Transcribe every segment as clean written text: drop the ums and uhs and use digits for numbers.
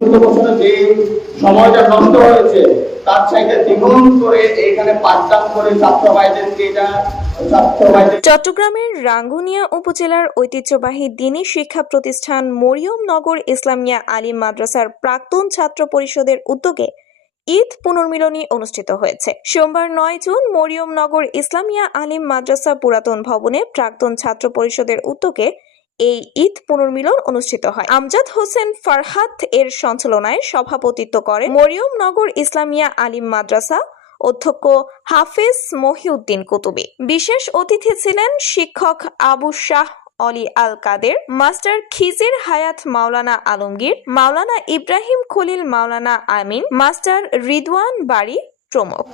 বছরে যে সময়টা নষ্ট হয়েছে তার চাইতে দ্বিগুণ করে এখানে পাঠদান করে ছাত্র ভাইদেরকে চট্টগ্রামের রাঙ্গুনিয়া উপজেলার ঐতিহ্যবাহী দ্বীনী শিক্ষা প্রতিষ্ঠান মরিয়মনগর ইসলামিয়া আলিম মাদ্রাসার প্রাক্তন ছাত্র পরিষদের উদ্যোগে ঈদ পুনর্মিলনী অনুষ্ঠিত হয়েছে। সোমবার ৯ জুন মরিয়মনগর ইসলামিয়া আলিম মাদ্রাসা পুরাতন ভবনে প্রাক্তন ছাত্র পরিষদের উদ্যোগে এই ঈদ পুনর্মিলন অনুষ্ঠিত হয়। আমজাদ হোসেন ফারহাত এর সঞ্চালনায় সভাপতিত্ব করেন মরিয়মনগর ইসলামিয়া আলিম মাদ্রাসা অধ্যক্ষ হাফেজ মহিউদ্দিন কুতুবী। বিশেষ অতিথি ছিলেন শিক্ষক আবু শাহ অলি আল কাদের, মাস্টার খিজির হায়াত মাওলানা আলমগীর, মাওলানা ইব্রাহিম খলিল, মাওলানা আমিন, মাস্টার রিদওয়ান বাড়ি প্রমুখ।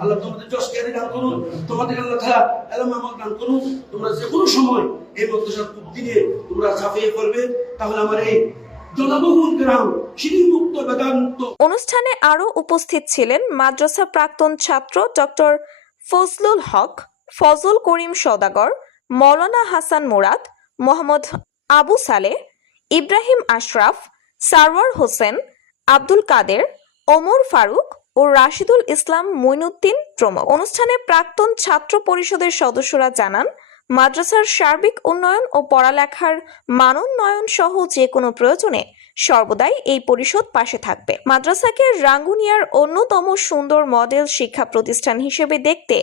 আল্লাহ তোমাদের যশকে দান করুন, তোমাদের আল্লাহ তাআলা এলম আমল দান করুন। তোমরা যে কোনো সময় এই মাদ্রাসার দিনে তোমরা ছাপিয়ে করবে, তাহলে আমার এই জনবহুল গ্রাম শিরিমুক্ত বেদান্ত। অনুষ্ঠানে আরো উপস্থিত ছিলেন মাদ্রাসা প্রাক্তন ছাত্র ডক্টর ফজলুল হক, ফজল করিম সওদাগর, মৌলানা হাসান মুরাদ, মোহাম্মদ আবু সালেহ, ইব্রাহিম আশরাফ, সারওয়ার হোসেন, আব্দুল কাদের, ওমর ফারুক ও রাশিদুল ইসলাম মঈনুদ্দিন প্রমুখ। অনুষ্ঠানে প্রাক্তন ছাত্র পরিষদের সদস্যরা জানান, মাদ্রাসার সার্বিক উন্নয়ন ও পড়ালেখার মানোন্নয়ন সহ যে কোনো প্রয়োজনে সর্বদাই এই পরিষদ পাশে থাকবে। মাদ্রাসাকে রাঙ্গুনিয়ার অন্যতম সুন্দর মডেল শিক্ষা প্রতিষ্ঠান হিসেবে দেখতে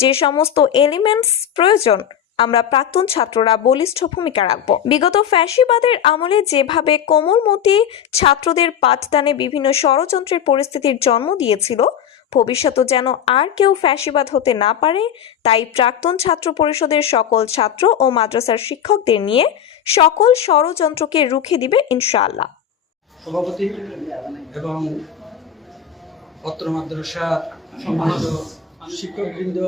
যে সমস্ত এলিমেন্টস প্রয়োজন, আমরা প্রাক্তন ছাত্ররা বলিষ্ঠ ভূমিকা রাখব। বিগত ফ্যাসিবাদের আমলে যেভাবে কোমলমতি ছাত্রদের পাঠদানে বিভিন্ন ষড়যন্ত্রের পরিস্থিতির জন্ম দিয়েছিল, ভবিষ্যতে যেন আর কেউ ফ্যাসিবাদ হতে না পারে, তাই প্রাক্তন ছাত্র পরিষদের সকল ছাত্র ও মাদ্রাসার শিক্ষকদের নিয়ে সকল ষড়যন্ত্রকে রুখে দিবে ইনশাআল্লাহ। সভাপতি এবং অত্র মাদ্রাসার সম্মানিত শিক্ষকবৃন্দ,